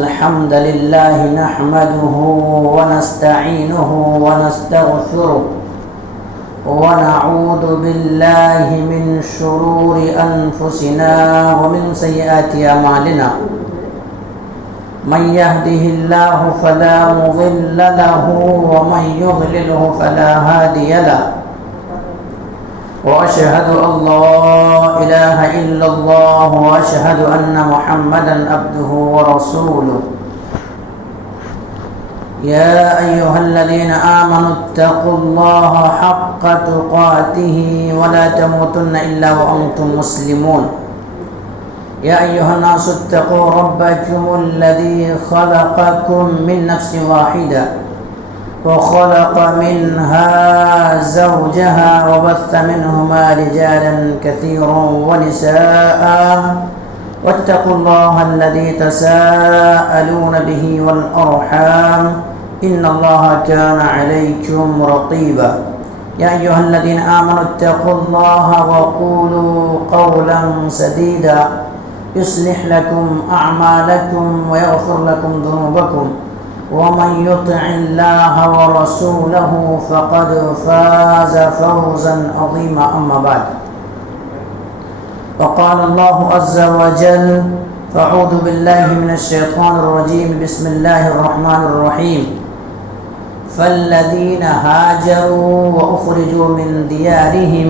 الحمد لله نحمده ونستعينه ونستغفره ونعوذ بالله من شرور أنفسنا ومن سيئات أعمالنا من يهده الله فلا مضل له ومن يضلله فلا هادي له وأشهد أن لا إله إلا الله وأشهد أن محمدا عبده ورسوله يا أيها الذين آمنوا اتقوا الله حق تقاته ولا تموتن إلا وأنتم مسلمون يا أيها الناس اتقوا ربكم الذي خلقكم من نفس واحدة وخلق منها زوجها وبث منهما رجالا كثيرا ونساء واتقوا الله الذي تساءلون به والأرحام إن الله كان عليكم رقيبا يا أيها الذين آمنوا اتقوا الله وقولوا قولا سديدا يصلح لكم أعمالكم ويغفر لكم ذنوبكم ومن يطع الله ورسوله فقد فاز فوزا عظيما أما بعد وقال الله عز وجل فأعوذ بالله من الشيطان الرجيم بسم الله الرحمن الرحيم فالذين هاجروا وأخرجوا من ديارهم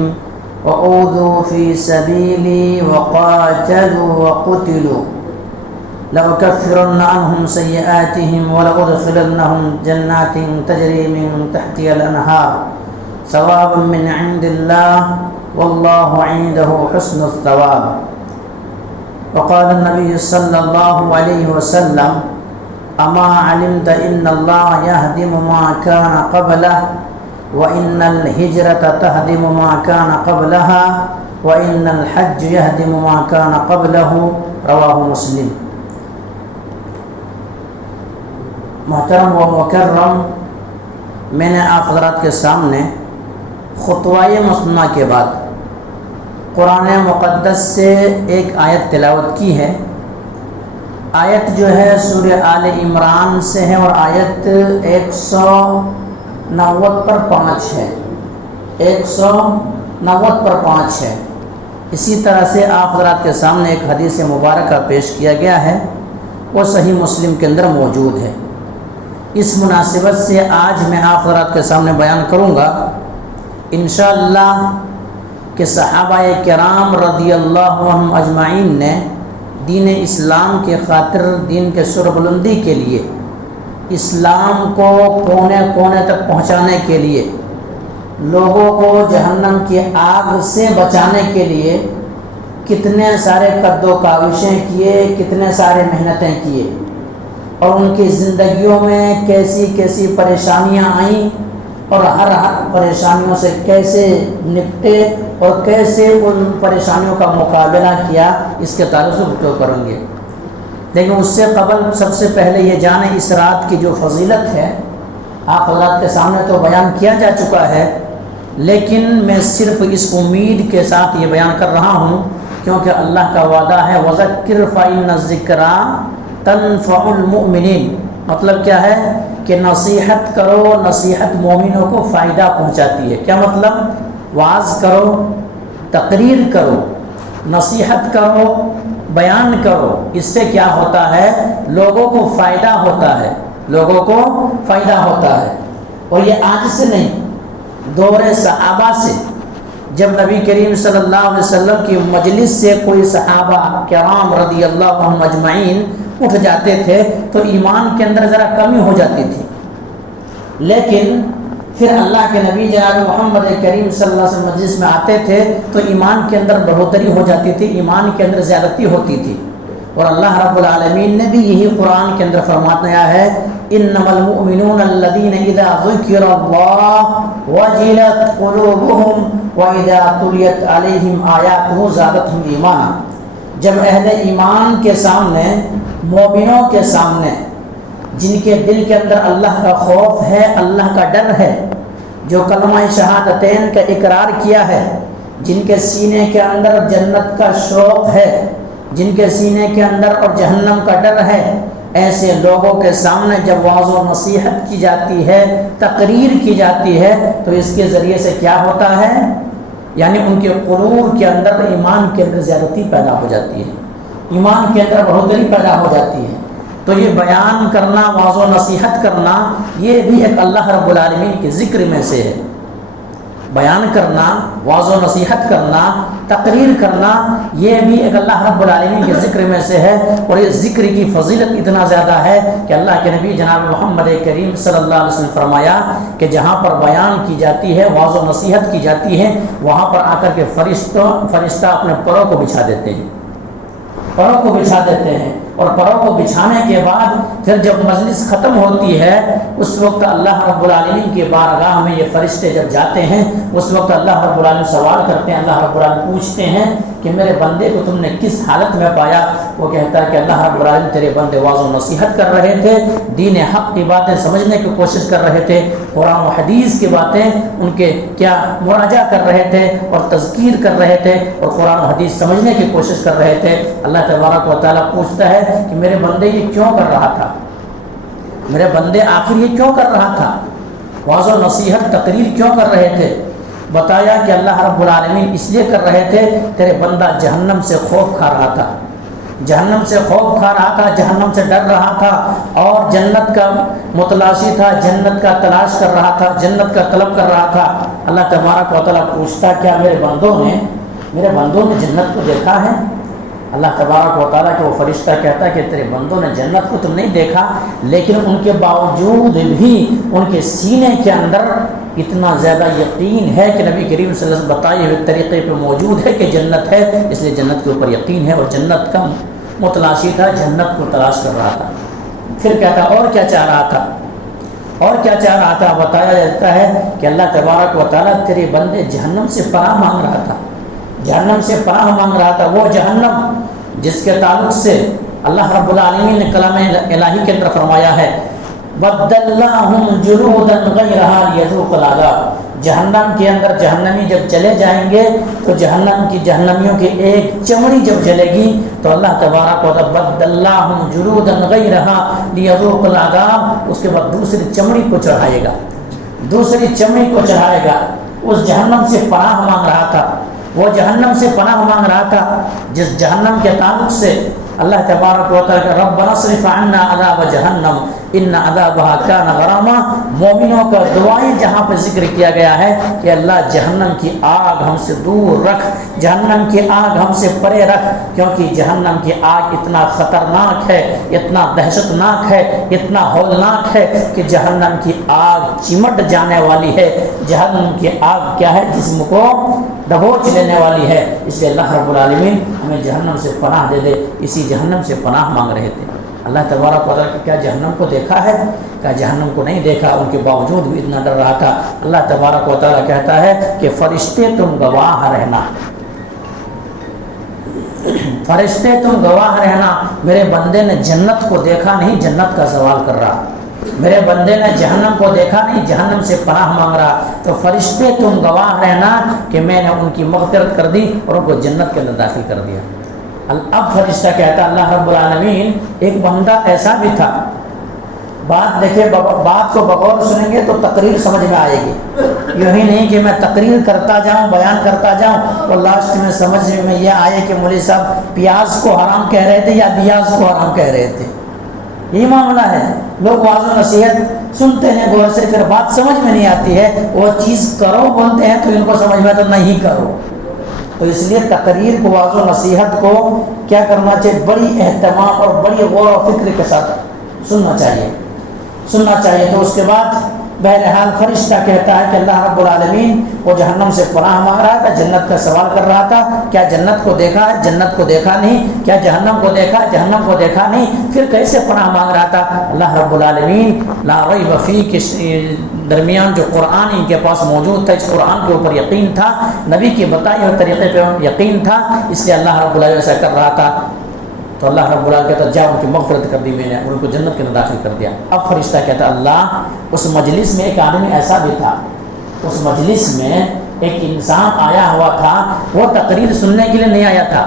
وأوذوا في سبيلي وقاتلوا وقتلوا لأكفرن عنهم سيئاتهم ولأدخلنهم جنات تجري من تحتها الأنهار ثوابا من عند الله والله عنده حسن الثواب وقال النبي صلى الله عليه وسلم أما علمت إن الله يهدم ما كان قبله وإن الهجرة تهدم ما كان قبلها وإن الحج يهدم ما كان قبله رواه مسلم محترم و مکرم، میں نے آپ حضرات کے سامنے خطوہ مسنہ کے بعد قرآن مقدس سے ایک آیت تلاوت کی ہے۔ آیت جو ہے سورہ آل عمران سے ہے اور آیت 190 پر 5 ہے، 190 پر 5 ہے۔ اسی طرح سے آپ حضرات کے سامنے ایک حدیث مبارکہ پیش کیا گیا ہے، وہ صحیح مسلم کے اندر موجود ہے۔ اس مناسبت سے آج میں آپ حضرات کے سامنے بیان کروں گا انشاءاللہ کہ صحابہ کرام رضی اللہ عنہم اجمعین نے دین اسلام کے خاطر، دین کے سر بلندی کے لیے، اسلام کو کونے کونے تک پہنچانے کے لیے، لوگوں کو جہنم کی آگ سے بچانے کے لیے کتنے سارے قد و کاوشیں کیے، کتنے سارے محنتیں کیے، اور ان کی زندگیوں میں کیسی کیسی پریشانیاں آئیں اور ہر پریشانیوں سے کیسے نپٹے اور کیسے ان پریشانیوں کا مقابلہ کیا، اس کے تعلق سے گفتگو کریں گے۔ لیکن اس سے قبل سب سے پہلے یہ جانیں اس رات کی جو فضیلت ہے آپ حضرات کے سامنے تو بیان کیا جا چکا ہے، لیکن میں صرف اس امید کے ساتھ یہ بیان کر رہا ہوں کیونکہ اللہ کا وعدہ ہے وَذَكِّرْ فَإِنَّ الذِّكْرَىٰ تنفع المؤمنین، مطلب کیا ہے کہ نصیحت کرو، نصیحت مومنوں کو فائدہ پہنچاتی ہے۔ کیا مطلب؟ وعظ کرو، تقریر کرو، نصیحت کرو، بیان کرو، اس سے کیا ہوتا ہے؟ لوگوں کو فائدہ ہوتا ہے، لوگوں کو فائدہ ہوتا ہے۔ اور یہ آج سے نہیں، دور صحابہ سے، جب نبی کریم صلی اللہ علیہ وسلم کی مجلس سے کوئی صحابہ کرام رضی اللہ عنہم اجمعین اٹھ جاتے تھے تو ایمان کے اندر ذرا کمی ہو جاتی تھی، لیکن پھر اللہ کے نبی جناب محمد کریم صلی اللہ علیہ وسلم مجلس میں آتے تھے تو ایمان کے اندر بڑھوتری ہو جاتی تھی، ایمان کے اندر زیادتی ہوتی تھی۔ اور اللہ رب العالمین نے بھی یہی قرآن کے اندر فرمایا ہے انما المؤمنون الذين اذا ذكر الله وجلت قلوبهم واذا تليت عليهم آياته زادتهم ایمانا۔ جب اہل ایمان کے سامنے، مومنوں کے سامنے، جن کے دل کے اندر اللہ کا خوف ہے، اللہ کا ڈر ہے، جو کلمہ شہادتین کا اقرار کیا ہے، جن کے سینے کے اندر جنت کا شوق ہے، جن کے سینے کے اندر اور جہنم کا ڈر ہے، ایسے لوگوں کے سامنے جب واعظ و نصیحت کی جاتی ہے، تقریر کی جاتی ہے، تو اس کے ذریعے سے کیا ہوتا ہے؟ یعنی ان کے قلوب کے اندر، ایمان کے اندر زیادتی پیدا ہو جاتی ہے، ایمان کے اندر بڑھوتری پیدا ہو جاتی ہے۔ تو یہ بیان کرنا، واعظ و نصیحت کرنا، یہ بھی ایک اللہ رب العالمین کے ذکر میں سے ہے۔ بیان کرنا، واعظ و نصیحت کرنا، تقریر کرنا، یہ بھی ایک اللہ رب العالمین کے ذکر میں سے ہے۔ اور یہ ذکر کی فضیلت اتنا زیادہ ہے کہ اللہ کے نبی جناب محمد کریم صلی اللہ علیہ وسلم فرمایا کہ جہاں پر بیان کی جاتی ہے، واعظ و نصیحت کی جاتی ہے، وہاں پر آ کر کے فرشتہ اپنے پروں کو بچھا دیتے ہیں، پروں کو بچھا دیتے ہیں۔ اور پروں کو بچھانے کے بعد پھر جب مجلس ختم ہوتی ہے، اس وقت اللہ رب العالمین کی بارگاہ میں یہ فرشتے جب جاتے ہیں، اس وقت اللہ رب العالمین سوال کرتے ہیں، اللہ رب العالمین پوچھتے ہیں کہ میرے بندے کو تم نے کس حالت میں پایا؟ وہ کہتا ہے کہ اللہ رب العالمین تیرے بندے واعظ و نصیحت کر رہے تھے، دین حق کی باتیں سمجھنے کی کوشش کر رہے تھے، قرآن و حدیث کی باتیں ان کے کیا مراجعہ کر رہے تھے اور تذکیر کر رہے تھے اور قرآن و حدیث سمجھنے کی کوشش کر رہے تھے۔ اللہ تبارک و تعالیٰ پوچھتا ہے کہ میرے بندے یہ کیوں کر رہا تھا؟ میرے بندے آخر یہ کیوں کر رہا تھا؟ واعظ و نصیحت تقریر کیوں کر رہے تھے؟ بتایا کہ اللہ رب العالمین اس لیے کر رہے تھے، تیرے بندہ جہنم سے خوف کھا رہا تھا، جہنم سے خوف کھا رہا تھا، جہنم سے ڈر رہا تھا، اور جنت کا متلاشی تھا، جنت کا تلاش کر رہا تھا، جنت کا طلب کر رہا تھا۔ اللہ تبارک و تعالیٰ پوچھتا کیا میرے بندوں نے جنت کو دیکھا ہے؟ اللہ تبارک و تعالیٰ کہ وہ فرشتہ کہتا ہے کہ تیرے بندوں نے جنت کو تم نہیں دیکھا، لیکن ان کے باوجود بھی ان کے سینے کے اندر اتنا زیادہ یقین ہے کہ نبی کریم صلی اللہ علیہ وسلم بتائے ہوئے طریقے پہ موجود ہے کہ جنت ہے، اس لیے جنت کے اوپر یقین ہے، اور جنت کا متلاشی تھا، جنت کو تلاش کر رہا تھا۔ پھر کہتا اور کیا چاہ رہا تھا؟ اور کیا چاہ رہا تھا؟ بتایا جاتا ہے کہ اللہ تبارک و تعالیٰ تیرے بندے جہنم سے پناہ مانگ رہا تھا، جہنم سے پناہ مانگ رہا تھا، وہ جہنم جس کے تعلق سے اللہ رب العالمین نے کلام الہی کے اندر فرمایا ہے وَبَدَّلْنَاهُمْ جُلُودًا غَيْرَهَا لِيَذُوقُوا الْعَذَابَ۔ جہنم کے اندر جہنمی جب چلے جائیں گے تو جہنمیوں کی ایک چمڑی جب جلے گی تو اللہ تبارک و تعالیٰ بَدَّلْنَاهُمْ جُلُودًا غَيْرَهَا لِيَذُوقُوا الْعَذَابَ، اس کے بعد دوسری چمڑی کو چڑھائے گا، دوسری چمڑی کو چڑھائے گا۔ اس جہنم سے پناہ مانگ رہا تھا، وہ جہنم سے پناہ مانگ رہا تھا جس جہنم کے تعلق سے اللہ تبارک و تعالیٰ ربنا اصرف عنا عذاب جہنم ان عذابها كان غراما۔ مومنوں کا دعائیں جہاں پہ ذکر کیا گیا ہے کہ اللہ جہنم کی آگ ہم سے دور رکھ، جہنم کی آگ ہم سے پرے رکھ، کیونکہ جہنم کی آگ اتنا خطرناک ہے، اتنا دہشت ناک ہے، اتنا ہولناک ہے کہ جہنم کی آگ چمٹ جانے والی ہے۔ جہنم کی آگ کیا ہے؟ جسم کو دبوچ لینے والی ہے۔ اس لیے اللہ رب العالمین ہمیں جہنم سے پناہ دے دے، اسی جہنم سے پناہ مانگ رہے تھے۔ اللہ تبارک و تعالیٰ کیا جہنم کو دیکھا ہے؟ کیا جہنم کو نہیں دیکھا؟ ان کے باوجود بھی اتنا ڈر رہا تھا۔ اللہ تبارک و تعالیٰ کہتا ہے کہ فرشتے تم گواہ رہنا، فرشتے تم گواہ رہنا، میرے بندے نے جنت کو دیکھا نہیں، جنت کا سوال کر رہا، میرے بندے نے جہنم کو دیکھا نہیں، جہنم سے پناہ مانگ رہا، تو فرشتے تم گواہ رہنا کہ میں نے ان کی مغفرت کر دی اور ان کو جنت کے اندر داخل کر دیا۔ اب فرشتہ کہتا اللہ رب العالمین ایک بندہ ایسا بھی تھا، بات دیکھیں، بات کو بغور سنیں گے تو تقریر سمجھ میں آئے گی، یوں ہی نہیں کہ میں تقریر کرتا جاؤں، بیان کرتا جاؤں اور لاسٹ میں سمجھ میں یہ آئے کہ مولوی صاحب پیاز کو حرام کہہ رہے تھے یا بیاض کو حرام کہہ رہے تھے۔ یہی معاملہ ہے، لوگ واعظ و نصیحت سنتے ہیں غور سے، پھر بات سمجھ میں نہیں آتی ہے، وہ چیز کرو بولتے ہیں تو ان کو سمجھ میں تو نہیں کرو۔ تو اس لیے تقریر کو، واعظ و نصیحت کو کیا کرنا چاہیے؟ بڑی اہتمام اور بڑی غور و فکر کے ساتھ سننا چاہیے۔ تو اس کے بعد بہرحال فرشتہ کہتا ہے کہ اللہ رب العالمین وہ جہنم سے پناہ مانگ رہا تھا، جنت کا سوال کر رہا تھا، کیا جنت کو دیکھا ہے؟ جنت کو دیکھا نہیں۔ کیا جہنم کو دیکھا؟ جہنم کو دیکھا نہیں۔ پھر کیسے پناہ مانگ رہا تھا؟ اللہ رب العالمین لا ریب فیہ کے درمیان جو قرآن ان کے پاس موجود تھا، اس قرآن کے اوپر یقین تھا، نبی کے بتائے ہوئے طریقے پہ یقین تھا، اس لیے اللہ رب العالمین ایسا کر رہا تھا۔ تو اللہ رب العالمین کہتا جا ان کی مغفرت کر دی میں نے، ان کو جنت کے اندر داخل کر دیا۔ اب فرشتہ کہتا اللہ اس مجلس میں ایک آدمی ایسا بھی تھا، اس مجلس میں ایک انسان آیا ہوا تھا، وہ تقریر سننے کے لیے نہیں آیا تھا،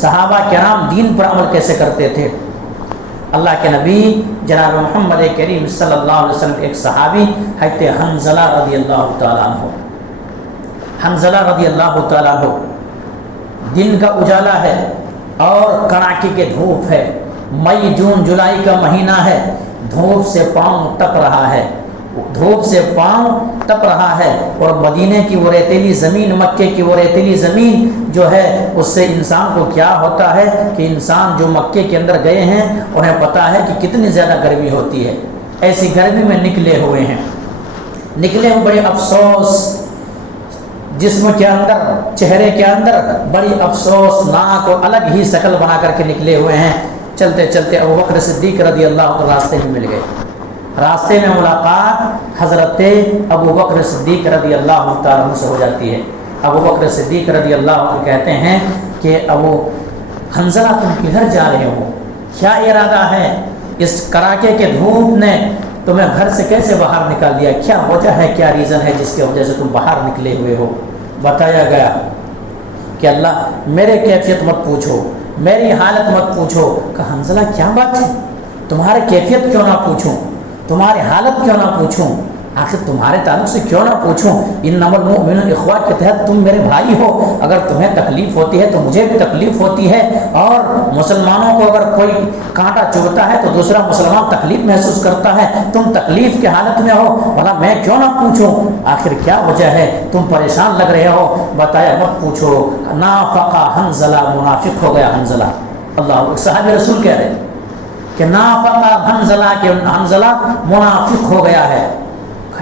صحابہ کرام دین پر عمل کیسے کرتے تھے۔ اللہ کے نبی جناب محمد کریم صلی اللہ علیہ وسلم ایک صحابی حضرت حنظلہ رضی اللہ تعالیٰ عنہ، حنظلہ رضی اللہ تعالیٰ عنہ، دن کا اجالا ہے اور کڑاکے کے دھوپ ہے، مئی جون جولائی کا مہینہ ہے، دھوپ سے پاؤں تپ رہا ہے، دھوپ سے پاؤں تپ رہا ہے، اور مدینے کی وہ ریتیلی زمین، مکے کی وہ ریتیلی زمین جو ہے اس سے انسان کو کیا ہوتا ہے کہ انسان جو مکے کے اندر گئے ہیں انہیں پتہ ہے کہ کتنی زیادہ گرمی ہوتی ہے، ایسی گرمی میں نکلے ہوئے ہیں، نکلے ہوئے بڑے افسوس، جسم کے اندر، چہرے کے اندر بڑی افسوس ناک اور الگ ہی شکل بنا کر کے نکلے ہوئے ہیں۔ چلتے چلتے ابوبکر صدیق رضی اللہ عنہ راستے میں مل گئے، راستے میں ملاقات حضرت ابوبکر صدیق رضی اللہ تعالیٰ عنہ سے ہو جاتی ہے۔ ابوبکر صدیق رضی اللہ عنہ کہتے ہیں کہ ابو حنظلہ تم کدھر جا رہے ہو؟ کیا ارادہ ہے؟ اس کڑاکے کے دھوپ نے تمہیں گھر سے کیسے باہر نکال دیا؟ کیا وجہ ہے، کیا ریزن ہے جس کی وجہ سے تم باہر نکلے ہوئے ہو؟ بتایا گیا کہ اللہ میرے کیفیت مت پوچھو، میری حالت مت پوچھو۔ کہ حنظلہ کیا بات ہے، تمہاری کیفیت کیوں نہ پوچھوں، تمہاری حالت کیوں نہ پوچھوں، آخر تمہارے تعلق سے کیوں نہ پوچھوں؟ انما المؤمنون اخوہ کے تحت تم میرے بھائی ہو، اگر تمہیں تکلیف ہوتی ہے تو مجھے بھی تکلیف ہوتی ہے، اور مسلمانوں کو اگر کوئی کانٹا چبھتا ہے تو دوسرا مسلمان تکلیف محسوس کرتا ہے، تم تکلیف کی حالت میں ہو، بھلا میں کیوں نہ پوچھوں؟ آخر کیا وجہ ہے، تم پریشان لگ رہے ہو؟ بتایا مت پوچھو، نافقہ حنظلہ، منافق ہو گیا حنظلہ۔ اللہ، صحابہ رسول کہہ رہے کہ نافقہ حنظلہ، کہ حنظلہ منافق ہو گیا ہے۔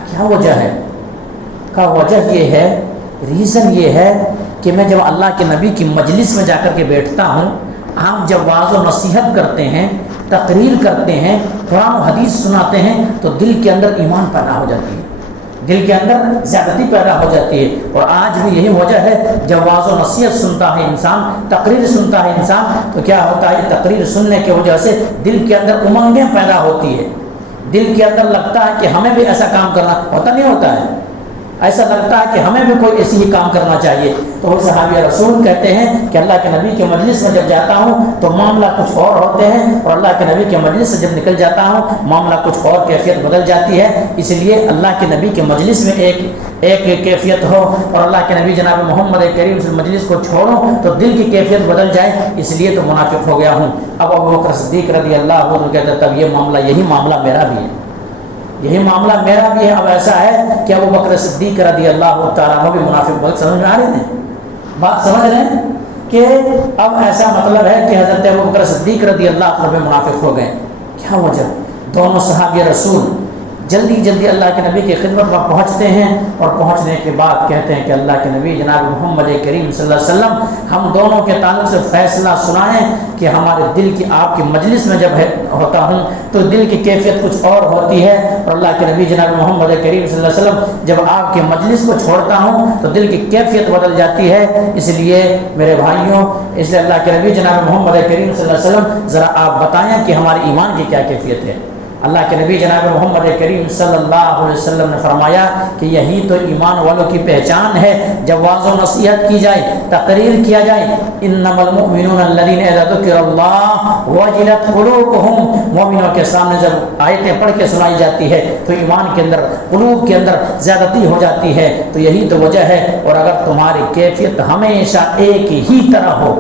کیا وجہ ہے؟ کا وجہ یہ ہے، ریزن یہ ہے کہ میں جب اللہ کے نبی کی مجلس میں جا کر کے بیٹھتا ہوں، آپ جب واعظ و نصیحت کرتے ہیں، تقریر کرتے ہیں، قرآن و حدیث سناتے ہیں، تو دل کے اندر ایمان پیدا ہو جاتی ہے، دل کے اندر زیادتی پیدا ہو جاتی ہے۔ اور آج بھی یہی وجہ ہے، جب واعظ و نصیحت سنتا ہے انسان، تقریر سنتا ہے انسان، تو کیا ہوتا ہے، تقریر سننے کی وجہ سے دل کے اندر امنگیں پیدا ہوتی ہے، دل کے اندر لگتا ہے کہ ہمیں بھی ایسا کام کرنا ہوتا، نہیں ہوتا ہے، ایسا لگتا ہے کہ ہمیں بھی کوئی ایسی ہی کام کرنا چاہیے۔ تو وہ صحابہ رسول کہتے ہیں کہ اللہ کے نبی کے مجلس میں جب جاتا ہوں تو معاملہ کچھ اور ہوتے ہیں، اور اللہ کے نبی کے مجلس سے جب نکل جاتا ہوں معاملہ کچھ اور کیفیت بدل جاتی ہے۔ اس لیے اللہ کے نبی کے مجلس میں ایک کیفیت ہو، اور اللہ کے نبی جناب محمد کریم سے مجلس کو چھوڑوں تو دل کی کیفیت بدل جائے، اس لیے تو منافق ہو گیا ہوں۔ اب ابوبکر صدیق رضی اللہ عنہ کہتے ہیں تب یہی معاملہ میرا بھی ہے، یہی معاملہ میرا بھی ہے۔ اب ایسا ہے کہ ابوبکر صدیق رضی اللہ تعالیٰ عنہ بھی منافق، بات سمجھ میں آ رہے ہیں؟ بات سمجھ رہے ہیں کہ اب ایسا مطلب ہے کہ حضرت ابوبکر صدیق رضی اللہ عنہ بھی منافق ہو گئے۔ کیا وجہ؟ دونوں صحابہ رسول جلدی جلدی اللہ کے نبی کی خدمت میں پہنچتے ہیں، اور پہنچنے کے بعد کہتے ہیں کہ اللہ کے نبی جناب محمد کریم صلی اللہ علیہ وسلم ہم دونوں کے تعلق سے فیصلہ سنائیں کہ ہمارے دل کی آپ کی مجلس میں جب ہوتا ہوں تو دل کی کیفیت کچھ اور ہوتی ہے، اور اللہ کے نبی جناب محمد کریم صلی اللہ علیہ وسلم جب آپ کے مجلس کو چھوڑتا ہوں تو دل کی کیفیت بدل جاتی ہے۔ اس لیے میرے بھائیوں، اس لیے اللہ کے نبی جناب محمد کریم صلی اللہ علیہ وسلم ذرا آپ بتائیں کہ ہمارے ایمان کی کیا کیفیت ہے۔ اللہ کے نبی جناب محمد کریم صلی اللہ علیہ وسلم نے فرمایا کہ یہی تو ایمان والوں کی پہچان ہے، جب واعظ و نصیحت کی جائے، تقریر کیا جائے، انما المؤمنون الذین اذا ذکر اللہ وجلت قلوبهم، مومنوں کے سامنے جب آیتیں پڑھ کے سنائی جاتی ہے تو ایمان کے اندر، قلوب کے اندر زیادتی ہو جاتی ہے۔ تو یہی تو وجہ ہے۔ اور اگر تمہاری کیفیت ہمیشہ ایک ہی طرح ہو،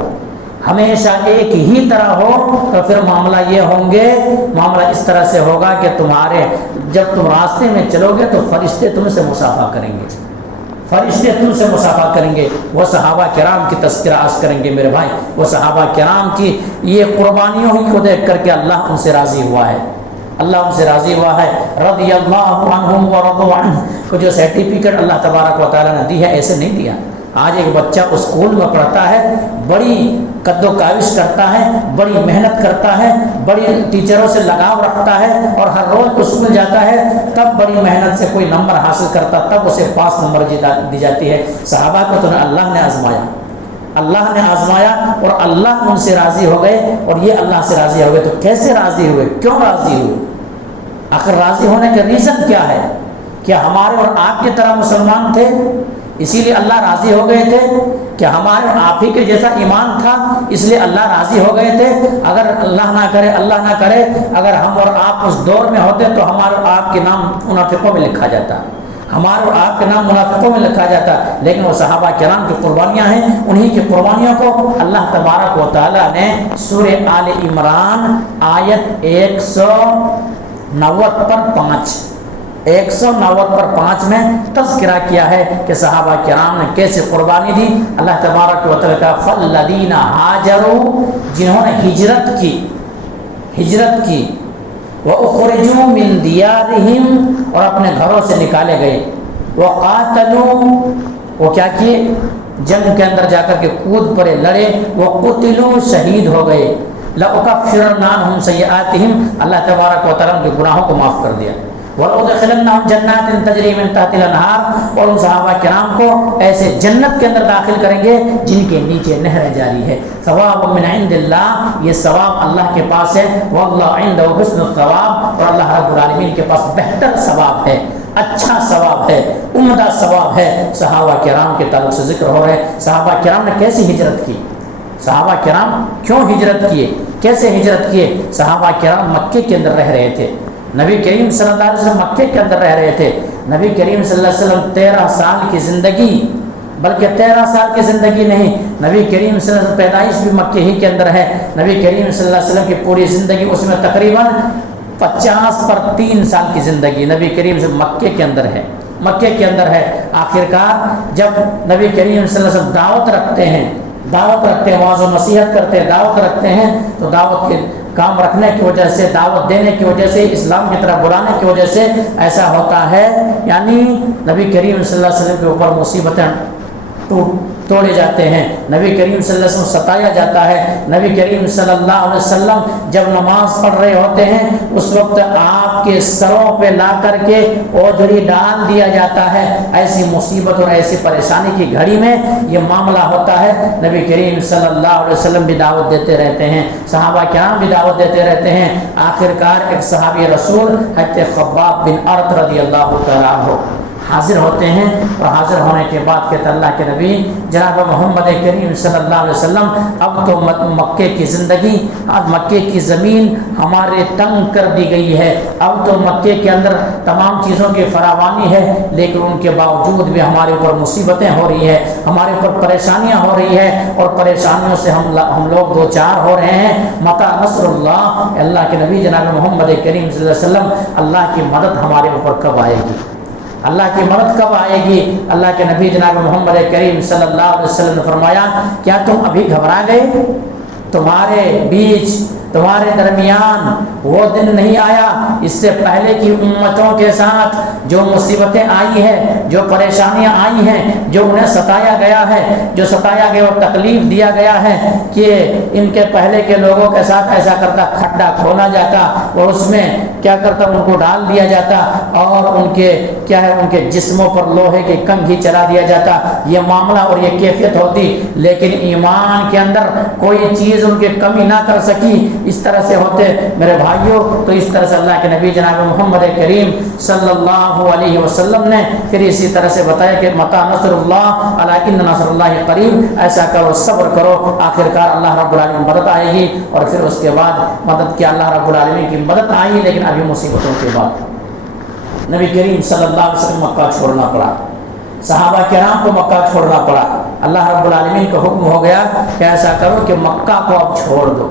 ہمیشہ ایک ہی طرح ہو، تو پھر معاملہ یہ ہوں گے، معاملہ اس طرح سے ہوگا کہ جب تم راستے میں چلو گے تو فرشتے تم سے مصافحہ کریں گے، فرشتے تم سے مصافحہ کریں گے۔ وہ صحابہ کرام کی تذکرہ عرض کریں گے میرے بھائی، وہ صحابہ کرام کی یہ قربانیوں ہی کو دیکھ کر کے اللہ ان سے راضی ہوا ہے، اللہ ان سے راضی ہوا ہے۔ رضی اللہ عنہم ورضوا عنہ کو جو سرٹیفکیٹ اللہ تبارک و تعالیٰ نے دی ہے، ایسے نہیں دیا۔ آج ایک بچہ اسکول میں پڑھتا ہے، بڑی قد و کاوش کرتا ہے، بڑی محنت کرتا ہے، بڑی ٹیچروں سے لگاؤ رکھتا ہے، اور ہر روز اسکول جاتا ہے، تب بڑی محنت سے کوئی نمبر حاصل کرتا، تب اسے پاس نمبر دی جاتی ہے۔ صحابہ کو تو اللہ نے آزمایا، اللہ نے آزمایا اور اللہ ان سے راضی ہو گئے، اور یہ اللہ سے راضی ہو گئے۔ تو کیسے راضی ہوئے؟ کیوں راضی ہوئے؟ آخر راضی ہونے کا ریزن کیا ہے؟ کیا ہمارے اور آپ کی طرح مسلمان تھے اسی لیے اللہ راضی ہو گئے تھے؟ کہ ہمارے آپ ہی کے جیسا ایمان تھا اس لیے اللہ راضی ہو گئے تھے؟ اگر اللہ نہ کرے اگر ہم اور آپ اس دور میں ہوتے تو ہمارے اور آپ کے نام منافقوں میں لکھا جاتا، ہمارے اور آپ کے نام منافقوں میں لکھا جاتا۔ لیکن وہ صحابہ کرام کی قربانیاں ہیں، انہی کی قربانیوں کو اللہ تبارک و تعالیٰ نے سورہ آل عمران آیت 190 پر 5 میں تذکرہ کیا ہے کہ صحابہ کرام نے کیسے قربانی دی۔ اللہ تبارک و تعالیٰ کا فالذین ہاجروا، جنہوں نے ہجرت کی، وَأُخْرِجُوا مِن دِيَارِهِمْ، اور اپنے گھروں سے نکالے گئے، وَقَاتَلُوا، وہ کیا کیے؟ جنگ کے اندر جا کر کے کود پڑے، لڑے، وَقُتِلُوا، شہید ہو گئے، لَأُكَفِّرَنَّ عَنْهُمْ سَيِّئَاتِهِمْ، اللہ تبارک و تعالیٰ کے گناہوں کو معاف کر دیا، وَلَأُدْخِلَنَّهُمْ جَنَّاتٍ تَجْرِي مِن تَحْتِهَا الْأَنْهَارُ، اور ان صحابہ کرام کو ایسے جنت کے اندر داخل کریں گے جن کے نیچے نہریں جاری ہے۔ ثواب من عند اللہ، یہ ثواب اللہ کے پاس ہے، واللہ عنده حسن الثواب، اور اللہ رب العالمین کے پاس بہتر ثواب ہے، اچھا ثواب ہے، عمدہ ثواب ہے۔ صحابہ کرام کے تعلق سے ذکر ہو رہے ہیں، صحابہ کرام نے کیسی ہجرت کی، صحابہ کرام کیوں ہجرت کیے، کیسے ہجرت کیے؟ صحابہ کرام مکے کے اندر رہ رہے تھے، نبی کریم صلی اللہ علیہ وسلم مکے کے اندر رہ رہے تھے، نبی کریم صلی اللہ علیہ وسلم 13 سال کی زندگی، بلکہ 13 سال کی زندگی نہیں، نبی کریم صلی اللہ علیہ وسلم پیدائش بھی مکے ہی کے اندر ہے، نبی کریم صلی اللہ علیہ وسلم کی پوری زندگی اس میں تقریباً 50 پر 3 سال کی زندگی نبی کریم صلی اللہ علیہ وسلم مکے کے اندر ہے۔ آخرکار جب نبی کریم صلی اللہ علیہ وسلم دعوت رکھتے ہیں، واعظ و نصیحت کرتے ہیں، دعوت رکھتے ہیں، تو دعوت کے کام رکھنے کی وجہ سے، دعوت دینے کی وجہ سے، اسلام کی طرف بلانے کی وجہ سے ایسا ہوتا ہے، یعنی نبی کریم صلی اللہ علیہ وسلم کے اوپر مصیبتیں توڑے جاتے ہیں، نبی کریم صلی اللہ علیہ وسلم ستایا جاتا ہے۔ نبی کریم صلی اللہ علیہ وسلم جب نماز پڑھ رہے ہوتے ہیں اس وقت آپ کے سروں پہ لا کر کے اوجھری ڈال دیا جاتا ہے۔ ایسی مصیبت اور ایسی پریشانی کی گھڑی میں یہ معاملہ ہوتا ہے، نبی کریم صلی اللہ علیہ وسلم بھی دعوت دیتے رہتے ہیں، صحابہ کرام بھی دعوت دیتے رہتے ہیں۔ آخرکار ایک صحابی رسول حضرت خباب بن ارت رضی اللہ تعالیٰ عنہ حاضر ہوتے ہیں، اور حاضر ہونے کے بعد کہتے اللہ کے نبی جناب محمد کریم صلی اللہ علیہ وسلم، اب تو مکے کی زندگی، اب مکے کی زمین ہمارے تنگ کر دی گئی ہے، اب تو مکے کے اندر تمام چیزوں کی فراوانی ہے، لیکن ان کے باوجود بھی ہمارے اوپر مصیبتیں ہو رہی ہے، ہمارے اوپر پریشانیاں ہو رہی ہے، اور پریشانیوں سے ہم لوگ دو چار ہو رہے ہیں۔ متی نصر اللہ، اللہ کے نبی جناب محمد کریم صلی اللہ علیہ وسلم، اللہ کی مدد ہمارے اوپر کب آئے گی، اللہ کی مدد کب آئے گی؟ اللہ کے نبی جناب محمد کریم صلی اللہ علیہ وسلم نے فرمایا، کیا تم ابھی گھبرا گئے؟ تمہارے بیچ، تمہارے درمیان وہ دن نہیں آیا اس سے پہلے کی امتوں کے ساتھ جو مصیبتیں آئی ہیں، جو پریشانیاں آئی ہیں، جو انہیں ستایا گیا ہے، جو ستایا گیا اور تکلیف دیا گیا ہے کہ ان کے پہلے کے لوگوں کے ساتھ ایسا کرتا، کھڈا کھولا جاتا اور اس میں کیا کرتا، ان کو ڈال دیا جاتا اور ان کے جسموں پر لوہے کی کنگھی چلا دیا جاتا، یہ معاملہ اور یہ کیفیت ہوتی، لیکن ایمان کے اندر کوئی چیز ان کی کمی نہ کر سکی، اس طرح سے ہوتے میرے بھائیوں۔ تو اس طرح سے اللہ کے نبی جناب محمد کریم صلی اللہ علیہ وسلم نے پھر اسی طرح سے بتایا کہ متی نصر اللہ الا ان نصر اللہ قریب، ایسا کرو، صبر کرو، آخرکار اللہ رب العالمین مدد آئے گی۔ اور پھر اس کے بعد مدد کیا، اللہ رب العالمین کی مدد آئی، لیکن ابھی مصیبتوں کے بعد نبی کریم صلی اللہ علیہ وسلم مکہ چھوڑنا پڑا، صحابہ کرام کو مکہ چھوڑنا پڑا۔ اللہ رب العالمین کا حکم ہو گیا کہ ایسا کرو کہ مکہ کو اب چھوڑ دو،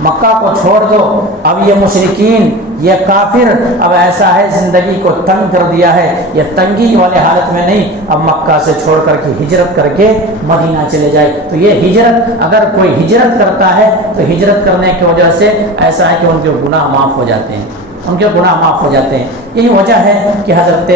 مکہ کو چھوڑ دو، اب یہ مشرکین، یہ کافر اب ایسا ہے زندگی کو تنگ کر دیا ہے، یہ تنگی والے حالت میں نہیں، اب مکہ سے چھوڑ کر کے ہجرت کر کے مدینہ چلے جائے۔ تو یہ ہجرت، اگر کوئی ہجرت کرتا ہے تو ہجرت کرنے کی وجہ سے ایسا ہے کہ ان کے گناہ معاف ہو جاتے ہیں، ان کے گناہ معاف ہو جاتے ہیں۔ یہی وجہ ہے کہ حضرت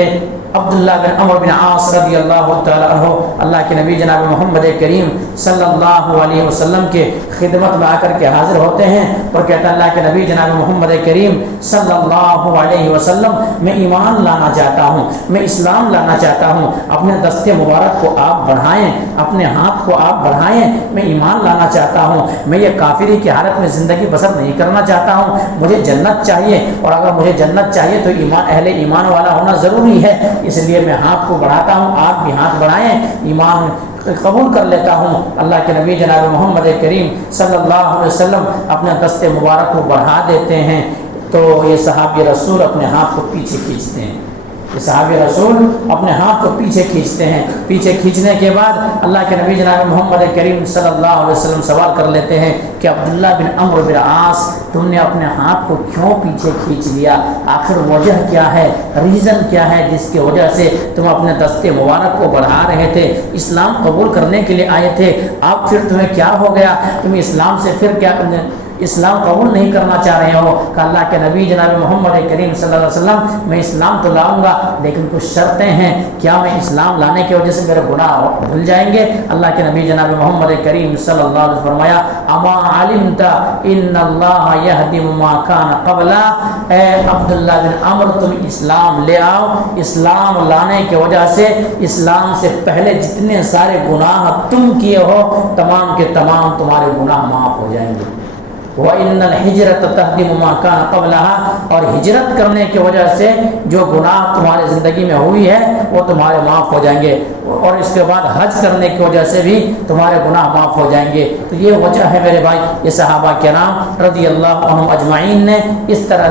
عبداللہ بن عمرو بن عاص رضی اللہ تعالیٰ عنہ اللہ کے نبی جناب محمد کریم صلی اللہ علیہ وسلم کے خدمت میں آ کر کے حاضر ہوتے ہیں اور کہتا اللہ کے نبی جناب محمد کریم صلی اللہ علیہ وسلم، میں ایمان لانا چاہتا ہوں، میں اسلام لانا چاہتا ہوں، اپنے دست مبارک کو آپ بڑھائیں، اپنے ہاتھ کو آپ بڑھائیں، میں ایمان لانا چاہتا ہوں، میں یہ کافری کی حالت میں زندگی بسر نہیں کرنا چاہتا ہوں، مجھے جنت چاہیے، اور اگر مجھے جنت چاہیے تو ایمان، اہل ایمان والا ہونا ضروری ہے، اس لیے میں ہاتھ کو بڑھاتا ہوں، آپ بھی ہاتھ بڑھائیں، ایمان قبول کر لیتا ہوں۔ اللہ کے نبی جناب محمد کریم صلی اللہ علیہ وسلم اپنے دست مبارک کو بڑھا دیتے ہیں تو یہ صحابی رسول اپنے ہاتھ کو پیچھے کھینچتے ہیں، یہ صحابی رسول اپنے ہاتھ کو پیچھے کھینچتے ہیں۔ پیچھے کھینچنے کے بعد اللہ کے نبی جناب محمد کریم صلی اللہ علیہ وسلم سوال کر لیتے ہیں کہ عبداللہ بن عمرو بن عاص، تم نے اپنے ہاتھ کو کیوں پیچھے کھینچ لیا؟ آخر وجہ کیا ہے، ریزن کیا ہے جس کی وجہ سے تم اپنے دست مبارک کو بڑھا رہے تھے؟ اسلام قبول کرنے کے لیے آئے تھے، اب پھر تمہیں کیا ہو گیا؟ تم اسلام سے پھر کیا اسلام قبول نہیں کرنا چاہ رہے ہو؟ کہ اللہ کے نبی جناب محمد کریم صلی اللہ علیہ وسلم میں اسلام تو لاؤں گا لیکن کچھ شرطیں ہیں، کیا میں اسلام لانے کی وجہ سے میرے گناہ دھل جائیں گے؟ اللہ کے نبی جناب محمد کریم صلی اللہ علیہ وسلم فرمایا اما علمت ان اللہ یہدم ما کان قبلا، اے عبداللہ بن عمرو تم اسلام لے آؤ، اسلام لانے کی وجہ سے اسلام سے پہلے جتنے سارے گناہ تم کیے ہو تمام کے تمام تمہارے گناہ معاف ہو جائیں گے۔ وَإِنَّ الْحِجْرَةَ تَهْدِمُ مَا كَانَ قَبْلَهَا، اور ہجرت کرنے کی وجہ سے جو گناہ تمہاری زندگی میں ہوئی ہے وہ تمہارے معاف ہو جائیں گے، اور اس کے بعد حج کرنے کی وجہ سے بھی تمہارے گناہ معاف ہو جائیں گے۔ تو یہ وجہ ہے میرے بھائی، یہ صحابہ کرام رضی اللہ عنہم اجمعین نے اس طرح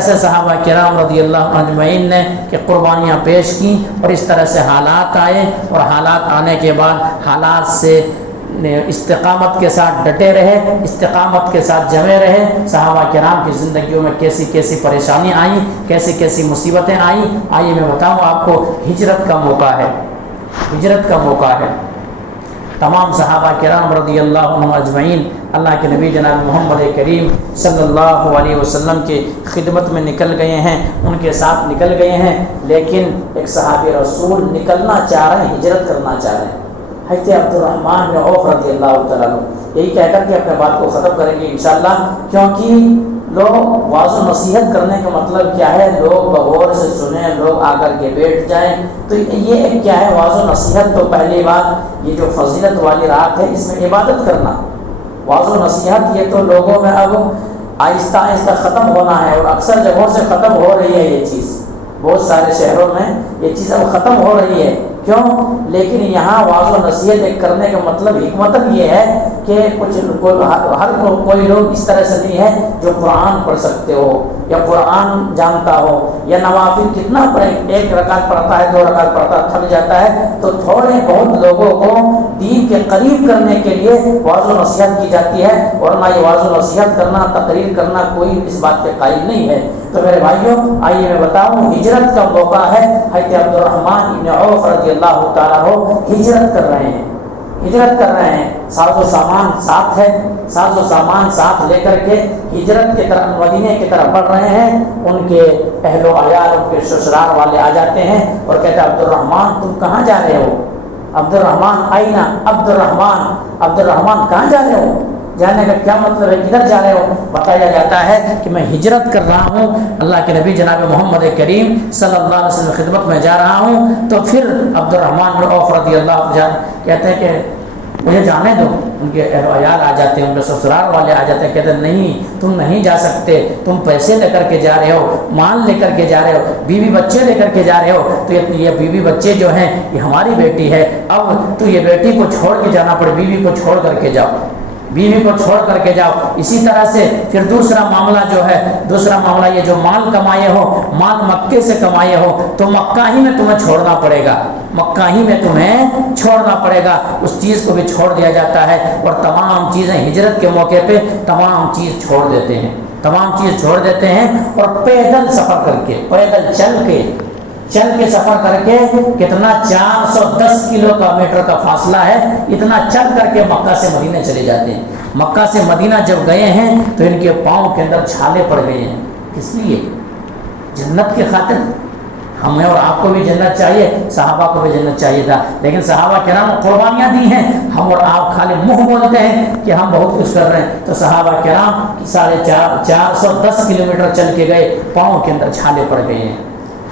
سے صحابہ کرام رضی اللہ عنہ اجمعین نے کہ قربانیاں پیش کی، اور اس طرح سے حالات آئے، اور حالات آنے کے بعد حالات سے استقامت کے ساتھ ڈٹے رہے، استقامت کے ساتھ جمے رہے۔ صحابہ کرام کی زندگیوں میں کیسی کیسی پریشانی آئیں، کیسی کیسی مصیبتیں آئیں، آئیے میں بتاؤں آپ کو۔ ہجرت کا موقع ہے، ہجرت کا موقع ہے۔ تمام صحابہ کرام رضی اللہ عنہم اجمعین اللہ کے نبی جناب محمد کریم صلی اللہ علیہ وسلم کی خدمت میں نکل گئے ہیں، ان کے ساتھ نکل گئے ہیں، لیکن ایک صحابی رسول نکلنا چاہ رہے ہیں، ہجرت کرنا چاہ رہے ہیں۔ حضرت عبد الرحمن بن عوف رضی اللہ تعالیٰ عنہ یہی کہہ کر کے اپنے بات کو ختم کریں گے انشاءاللہ، کیونکہ لوگ واعظ و نصیحت کرنے کا مطلب کیا ہے، لوگ بغور سے سنیں، لوگ آ کر کے بیٹھ جائیں، تو یہ ایک کیا ہے واعظ و نصیحت۔ تو پہلی بات یہ جو فضیلت والی رات ہے اس میں عبادت کرنا، واعظ و نصیحت یہ تو لوگوں میں اب آہستہ آہستہ ختم ہونا ہے، اور اکثر جگہوں سے ختم ہو رہی ہے یہ چیز، بہت سارے شہروں میں یہ چیز اب ختم ہو رہی ہے، کیوں؟ لیکن یہاں واعظ و نصیحت کرنے کا مطلب حکمتاً یہ ہے کہ ہر کوئی لوگ اس طرح سے نہیں ہے جو قرآن پڑھ سکتے ہو یا قرآن جانتا ہو یا نوافل کتنا پڑھے، ایک رکعت پڑھتا ہے، 2 رکعت پڑھتا ہے، تھک جاتا ہے۔ تو تھوڑے بہت لوگوں کو دین کے قریب کرنے کے لیے واعظ و نصیحت کی جاتی ہے، ورنہ یہ واعظ و نصیحت کرنا، تقریر کرنا کوئی اس بات کے قائل نہیں ہے۔ تو میرے بھائیوں آئیے میں بتاؤں، ہجرت کا موقع ہے۔ حضرت عبد الرحمن بن عوف رضی اللہ تعالیٰ عنہ ہجرت کر رہے ہیں، ہجرت کر رہے ہیں، ساز و سامان ساتھ ہے، ساز و سامان ساتھ لے کر کے ہجرت کی طرف مدینے کی طرف بڑھ رہے ہیں۔ ان کے اہل و عیال، ان کے سسرال والے آ جاتے ہیں اور کہتے ہیں عبد الرحمن تم کہاں جا رہے ہو؟ عبد الرحمن آئینہ، عبد الرحمن کہاں جا رہے ہو؟ جانے کا کیا مطلب ہے، کدھر جا رہے ہو؟ بتایا جاتا ہے کہ میں ہجرت کر رہا ہوں، اللہ کے نبی جناب محمد کریم صلی اللہ علیہ وسلم کی خدمت میں جا رہا ہوں۔ تو پھر عبد الرحمن بن عوف رضی اللہ عنہ کہتے ہیں کہ مجھے جانے دو۔ ان کے اہل و عیال آ جاتے ہیں، ان کے سسرال والے آ جاتے ہیں، کہتے ہیں نہیں تم نہیں جا سکتے، تم پیسے لے کر کے جا رہے ہو، مال لے کر کے جا رہے ہو، بیوی بچے لے کر کے جا رہے ہو، تو یہ بیوی بچے جو ہیں یہ ہماری بیٹی ہے، اب تو یہ بیٹی کو چھوڑ کے جانا پڑے، بیوی کو چھوڑ کر کے جاؤ، بیوی کو چھوڑ کر کے جاؤ۔ اسی طرح سے پھر دوسرا معاملہ یہ جو مال کمائے ہو، مال مکے سے کمائے ہو، تو مکہ ہی میں تمہیں چھوڑنا پڑے گا، مکہ ہی میں تمہیں چھوڑنا پڑے گا۔ اس چیز کو بھی چھوڑ دیا جاتا ہے، اور تمام چیزیں ہجرت کے موقع پہ تمام چیز چھوڑ دیتے ہیں، تمام چیز چھوڑ دیتے ہیں، اور پیدل سفر کر کے، پیدل چل کے سفر کر کے کتنا 410 کلومیٹر کا فاصلہ ہے، اتنا چل کر کے مکہ سے مدینہ چلے جاتے ہیں۔ مکہ سے مدینہ جب گئے ہیں تو ان کے پاؤں کے اندر چھالے پڑ گئے ہیں، کس لیے؟ جنت کی خاطر۔ ہمیں اور آپ کو بھی جنت چاہیے، صحابہ کو بھی جنت چاہیے تھا، لیکن صحابہ کرام قربانیاں دی ہیں، ہم اور آپ خالی منہ بولتے ہیں کہ ہم بہت کچھ کر رہے ہیں۔ تو صحابہ کرام 410 کلومیٹر چل کے گئے، پاؤں کے اندر چھالے پڑ گئے ہیں،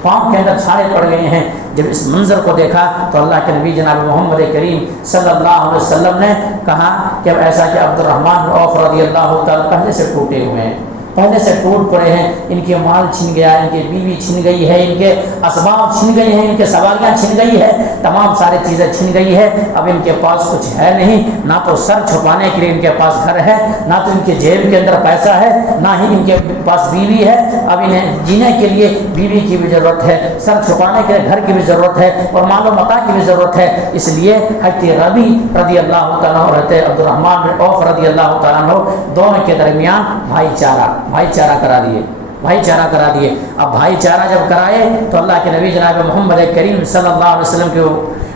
پاؤں کے اندر چھالے پڑ گئے ہیں۔ جب اس منظر کو دیکھا تو اللہ کے نبی جناب محمد کریم صلی اللہ علیہ وسلم نے کہا کہ اب ایسا کہ عبد الرحمن بن عوف رضی اللہ تعالیٰ پہلے سے ٹوٹے ہوئے ہیں، پہلے سے ٹوٹ پڑے ہیں، ان کے مال چھن گیا، ان کی بیوی چھن گئی ہے، ان کے اسباب چھن گئے ہیں، ان کے سواریاں چھن گئی ہے، تمام ساری چیزیں چھن گئی ہے، اب ان کے پاس کچھ ہے نہیں، نہ تو سر چھپانے کے لیے ان کے پاس گھر ہے، نہ تو ان کے جیب کے اندر پیسہ ہے، نہ ہی ان کے پاس بیوی ہے، اب انہیں جینے کے لیے بیوی کی بھی ضرورت ہے، سر چھپانے کے لیے گھر کی بھی ضرورت ہے، اور مال و متاع کی بھی ضرورت ہے۔ اس لیے حضرت ربی رضی اللہ تعالیٰ عنہ، حضرت عبد الرحمن بن عوف رضی اللہ تعالیٰ عنہ، دونوں کے درمیان بھائی چارہ کرا دیے، بھائی چارہ کرا دیے۔ اب بھائی چارہ جب کرائے تو اللہ کے نبی جناب محمد کریم صلی اللہ علیہ وسلم کے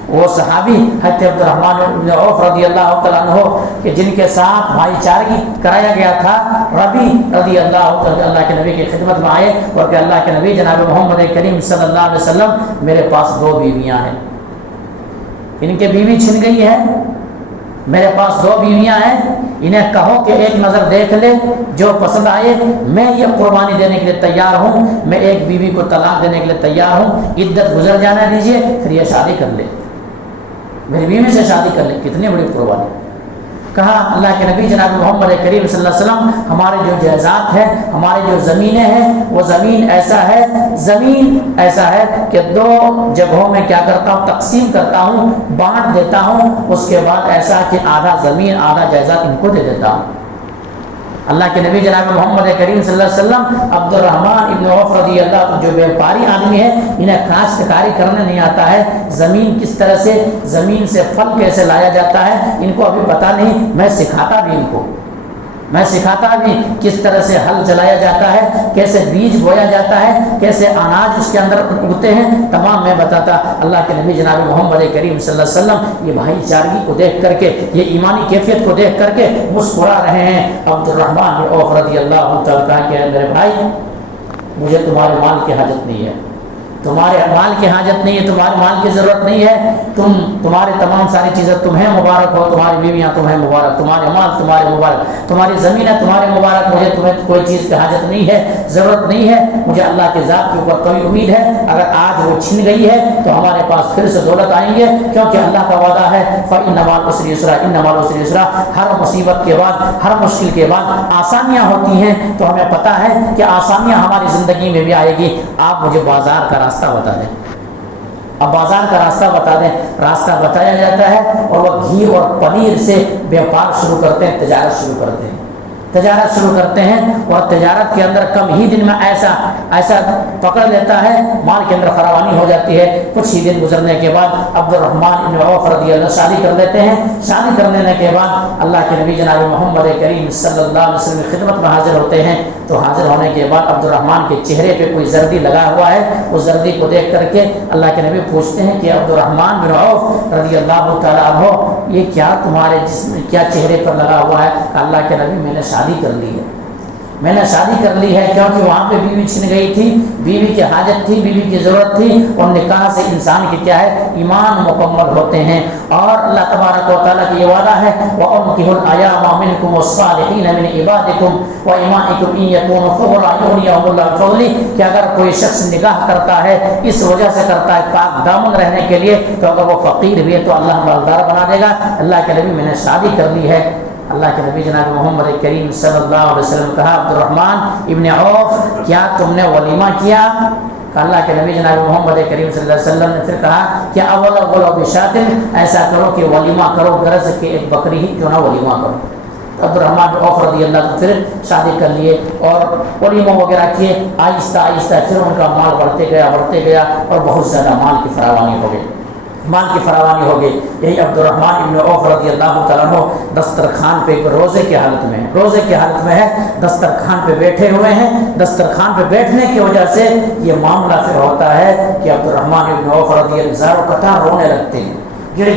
وہ صحابی حضرت عبد الرحمن بن عوف رضی اللہ تعالیٰ عنہ کہ جن کے ساتھ بھائی چارگی کرایا گیا تھا، ربی رضی اللہ کے نبی کی خدمت میں آئے اور کہ اللہ کے نبی جناب محمد کریم صلی اللہ علیہ وسلم میرے پاس 2 بیویاں ہیں، ان کے بیوی چھن گئی ہے، میرے پاس 2 بیویاں ہیں، انہیں کہو کہ ایک نظر دیکھ لے، جو پسند آئے میں یہ قربانی دینے کے لیے تیار ہوں، میں ایک بیوی کو طلاق دینے کے لیے تیار ہوں، عدت گزر جانا دیجیے، پھر یہ شادی کر لے، میری بیوی سے شادی کر لے۔ کتنی بڑی قربانی۔ کہا اللہ کے نبی جناب محمد کریم صلی اللہ علیہ وسلم، ہمارے جو جائیداد ہے، ہماری جو زمینیں ہیں، وہ زمین ایسا ہے کہ 2 جگہوں میں کیا کرتا ہوں، تقسیم کرتا ہوں، بانٹ دیتا ہوں، اس کے بعد ایسا کہ آدھا زمین آدھا جائیداد ان کو دے دیتا ہوں۔ اللہ کے نبی جناب محمد کریم صلی اللہ علیہ وسلم عبد الرحمن ابن عوف رضی اللہ، جو بیوپاری آدمی ہے، انہیں کاشتکاری کرنے نہیں آتا ہے، زمین کس طرح سے، زمین سے پھل کیسے لایا جاتا ہے ان کو ابھی پتہ نہیں، میں سکھاتا بھی کس طرح سے ہل چلایا جاتا ہے، کیسے بیج بویا جاتا ہے، کیسے اناج اس کے اندر اگتے ہیں، تمام میں بتاتا۔ اللہ کے نبی جناب محمد کریم صلی اللہ علیہ وسلم یہ بھائی چارگی کو دیکھ کر کے، یہ ایمانی کیفیت کو دیکھ کر کے مسکرا رہے ہیں۔ عبد الرحمن بن عوف رضی اللہ تعالیٰ کہا کہ میرے بھائی، مجھے تمہارے مال کی حاجت نہیں ہے، تمہارے مال کی حاجت نہیں ہے، تمہارے مال کی ضرورت نہیں ہے، تمہارے تمام ساری چیزیں تمہیں مبارک ہو، تمہاری بیویاں تمہیں مبارک، تمہارے مال تمہارے مبارک، تمہاری زمینیں تمہارے مبارک، مجھے تمہیں کوئی چیز کی حاجت نہیں ہے، ضرورت نہیں ہے، مجھے اللہ کے ذات کے اوپر کوئی امید ہے، اگر آج وہ چھن گئی ہے تو ہمارے پاس پھر سے دولت آئیں گے، کیونکہ اللہ کا وعدہ ہے فَإِنَّ مَعَ الْعُسْرِ يُسْرًا إِنَّ مَعَ الْعُسْرِ يُسْرًا، ہر مصیبت کے بعد، ہر مشکل کے بعد آسانیاں ہوتی ہیں، تو ہمیں پتہ ہے کہ آسانیاں ہماری زندگی میں بھی آئے گی۔ آپ مجھے بازار کا راستہ بتا دیں، اب بازار کا راستہ بتا دیں۔ راستہ بتایا جاتا ہے اور وہ گھی اور پنیر سے بیوپار شروع کرتے ہیں، تجارت شروع کرتے ہیں اور تجارت کے اندر کم ہی دن میں ایسا پکڑ لیتا ہے، مال کے اندر فراوانی ہو جاتی ہے۔ کچھ ہی دن گزرنے کے بعد عبد الرحمن بن عوف رضی اللہ شادی کر لیتے ہیں۔ شادی کر لینے کے بعد اللہ کے نبی جناب محمد کریم صلی اللہ علیہ وسلم کی خدمت میں حاضر ہوتے ہیں، تو حاضر ہونے کے بعد عبد الرحمن کے چہرے پہ کوئی زردی لگا ہوا ہے، اس زردی کو دیکھ کر کے اللہ کے نبی پوچھتے ہیں کہ عبد الرحمن بن عوف رضی اللہ تعالیٰ عنہ، یہ کیا تمہارے جسم، کیا چہرے پر لگا ہوا ہے؟ اللہ کے نبی، میں نے شادی کر لی ہے، میں نے شادی کر لی ہے، کیونکہ وہاں پہ بیوی چھن گئی تھی، بیوی کی حاجت تھی، بیوی کی ضرورت تھی، اور نکاح سے انسان کی کیا ہے، ایمان مکمل ہوتے ہیں۔ اور اللہ تبارک و تعالیٰ کی یہ وعدہ ہے وَأَنكِحُوا الْأَيَامَ مِنكُمْ وَالصَّالِحِينَ مِنْ عِبَادِكُمْ وَإِمَائِكُمْ إِن يَكُونُوا فُقَرَاءَ يُغْنِيَهُمُ اللَّهُ مِن فَضْلِهِ، کہ اگر کوئی شخص نکاح کرتا ہے اس وجہ سے کرتا ہے پاک دامن رہنے کے لیے، تو اگر وہ فقیر بھی ہے تو اللہ مالدار بنا دے گا۔ اللہ کے نبی، میں نے شادی کر لی ہے۔ اللہ کے نبی جناب محمد کریم صلی اللہ علیہ وسلم کہا عبد الرحمن ابن عوف، کیا تم نے ولیمہ کیا؟ اللہ کے نبی جناب محمد کریم صلی اللہ علیہ وسلم نے پھر کہا کہ اول بشاتن، ایسا کرو کہ ولیمہ کرو، غرض کہ ایک بکری ہی کیوں نہ ولیمہ کرو۔ عبد الرحمن بن عوف رضی اللہ عنہ پھر شادی کر لیے اور ولیمہ وغیرہ کیے، آہستہ آہستہ پھر ان کا مال بڑھتے گیا اور بہت زیادہ مال کی فراوانی ہو گئی۔ یہی عبد الرحمن ابن عوف رضی اللہ تعالیٰ عنہ دسترخوان پہ روزے کی حالت میں ہے، دسترخوان پہ بیٹھے ہوئے ہیں، دسترخوان پہ بیٹھنے کی وجہ سے یہ معاملہ پھر ہوتا ہے کہ عبد الرحمن ابن عوف رضی اللہ عنہ قطار رونے لگتے ہیں،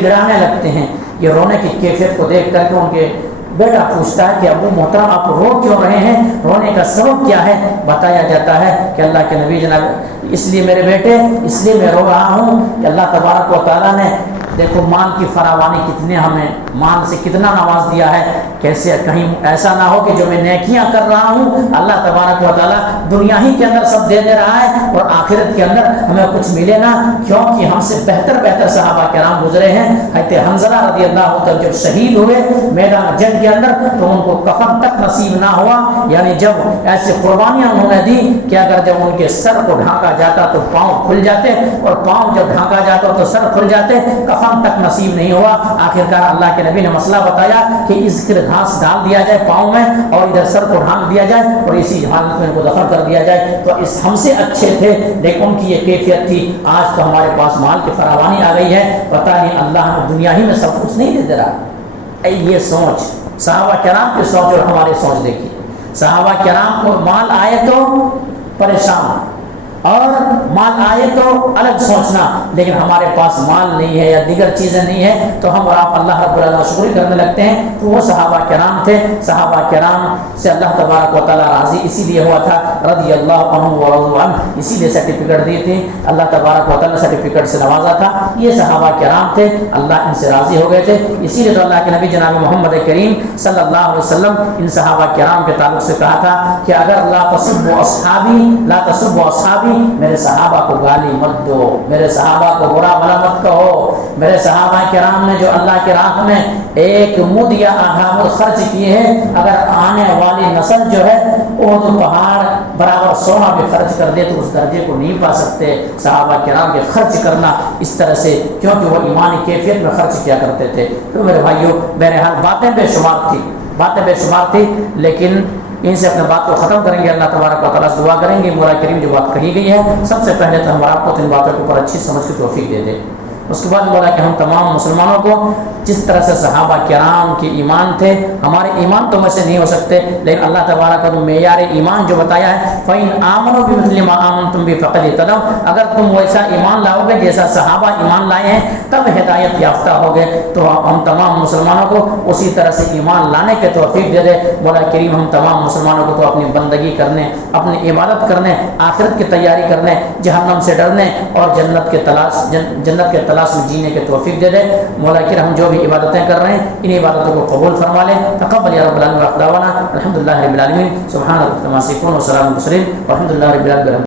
گڑانے لگتے ہیں۔ یہ رونے کی کیفیت کو دیکھ کر کے ان کے بیٹا پوچھتا ہے کہ ابو محترم، آپ رو کیوں رہے ہیں؟ رونے کا سبب کیا ہے؟ بتایا جاتا ہے کہ اللہ کے نبی جناب، اس لیے میرے بیٹے، اس لیے میں رو رہا ہوں کہ اللہ تبارک و تعالیٰ نے دیکھو مال کی فراوانی کتنے ہمیں مال سے کتنا نواز دیا ہے، کیسے کہیں ایسا نہ ہو کہ جو میں نیکیاں کر رہا ہوں اللہ تبارک و تعالیٰ دنیا ہی کے اندر سب دے دے رہا ہے اور آخرت کے اندر ہمیں کچھ ملے نا، کیونکہ ہم سے بہتر صحابہ کرام گزرے ہیں۔ حضرت حنظلہ رضی اللہ عنہ جب شہید ہوئے میدان جنگ کے اندر تو ان کو کفن تک نصیب نہ ہوا، یعنی جب ایسی قربانیاں انہوں نے دی کہ اگر جب ان کے سر کو ڈھانکا جاتا تو پاؤں کھل جاتے اور پاؤں جب ڈھانکا جاتا تو سر کھل جاتے، کفن تک نصیب نہیں ہوا۔ آخرکار اللہ کے نبی نے مسئلہ بتایا کہ اس کے گھاس ڈال دیا جائے پاؤں میں اور ادھر سر کو ڈھانک دیا جائے اور اسی حالت میں ان کو دفن کر دیا جائے، تو اس ہم سے اچھے تھے لیکن ان کی یہ کیفیت تھی۔ آج تو ہمارے پاس مال کی فراوانی آ گئی ہے، پتہ نہیں اللہ ہمیں دنیا ہی میں سب کچھ نہیں دے رہا۔ یہ سوچ صحابہ کرام کی سوچ اور ہماری سوچ دیکھیے، صحابہ کرام کو مال آئے تو پریشان اور مال آئے تو الگ سوچنا، لیکن ہمارے پاس مال نہیں ہے یا دیگر چیزیں نہیں ہیں تو ہم اور آپ اللہ رب العالمین شکر کرنے لگتے ہیں۔ تو وہ صحابہ کرام تھے، صحابہ کرام سے اللہ تبارک و تعالیٰ راضی اسی لیے ہوا تھا، رضی اللہ عنہ ورضوا عنہ، اسی لیے سرٹیفکیٹ دی تھی، اللہ تبارک و تعالیٰ سرٹیفکیٹ سے نوازا تھا۔ یہ صحابہ کرام تھے، اللہ ان سے راضی ہو گئے تھے، اسی لیے تو اللہ کے نبی جناب محمد کریم صلی اللہ علیہ وسلم ان صحابہ کرام کے تعلق سے کہا تھا کہ اگر لا تسبوا اصحابی لا تسبوا اصحابی، میرے صحابہ کو گالی مت دو، میرے صحابہ کو برا بھلا مت کہو۔ میرے صحابہ کرام نے جو اللہ کے راہ میں ایک مد یا آدھا مد خرچ کیے ہیں، اگر آنے والی نسل جو ہے وہ تو پہاڑ برابر سونا بھی خرچ کر دے تو اس درجے کو نہیں پا سکتے۔ صحابہ کرام کے خرچ کرنا اس طرح سے، کیونکہ وہ ایمانی کیفیت میں خرچ کیا کرتے تھے۔ تو میرے بھائیوں بہرحال باتیں بے شمار تھی لیکن ان سے اپنے بات کو ختم کریں گے، اللہ تبارک و تعالیٰ سے دعا کریں گے مولا کریم جو بات کہی گئی ہے سب سے پہلے تو ہمارا آپ کو ان باتوں کے اوپر اچھی سمجھ کی توفیق دے دے۔ اس کے بعد بولا کہ ہم تمام مسلمانوں کو جس طرح سے صحابہ کرام کے ایمان تھے، ہمارے ایمان تو ویسے نہیں ہو سکتے لیکن اللہ تبارک و تعالیٰ معیار ایمان جو بتایا ہے فَإِنْ آمَنُوا بِمِثْلِ مَا آمَنْتُمْ بِهِ فَقَدِ اهْتَدَوْا، اگر تم ویسا ایمان لاؤ گے جیسا صحابہ ایمان لائے ہیں تب ہدایت یافتہ ہوگے۔ تو ہم تمام مسلمانوں کو اسی طرح سے ایمان لانے کے توفیق دے دے مولا کریم۔ ہم تمام مسلمانوں کو تو اپنی بندگی کرنے، اپنی عبادت کرنے، آخرت کی تیاری کرنے، جہنم سے ڈرنے اور جنت کے تلاش میں جینے کے توفیق دے دے مولا کریم۔ ہم جو بھی عبادتیں کر رہے ہیں ان عبادتوں کو قبول فرما لے، تقبل یا رب العالمین۔ الحمد للہ رب العالمین، سبحان ربک ما یصفون وسلام علی المرسلین والحمد للہ رب العالمین۔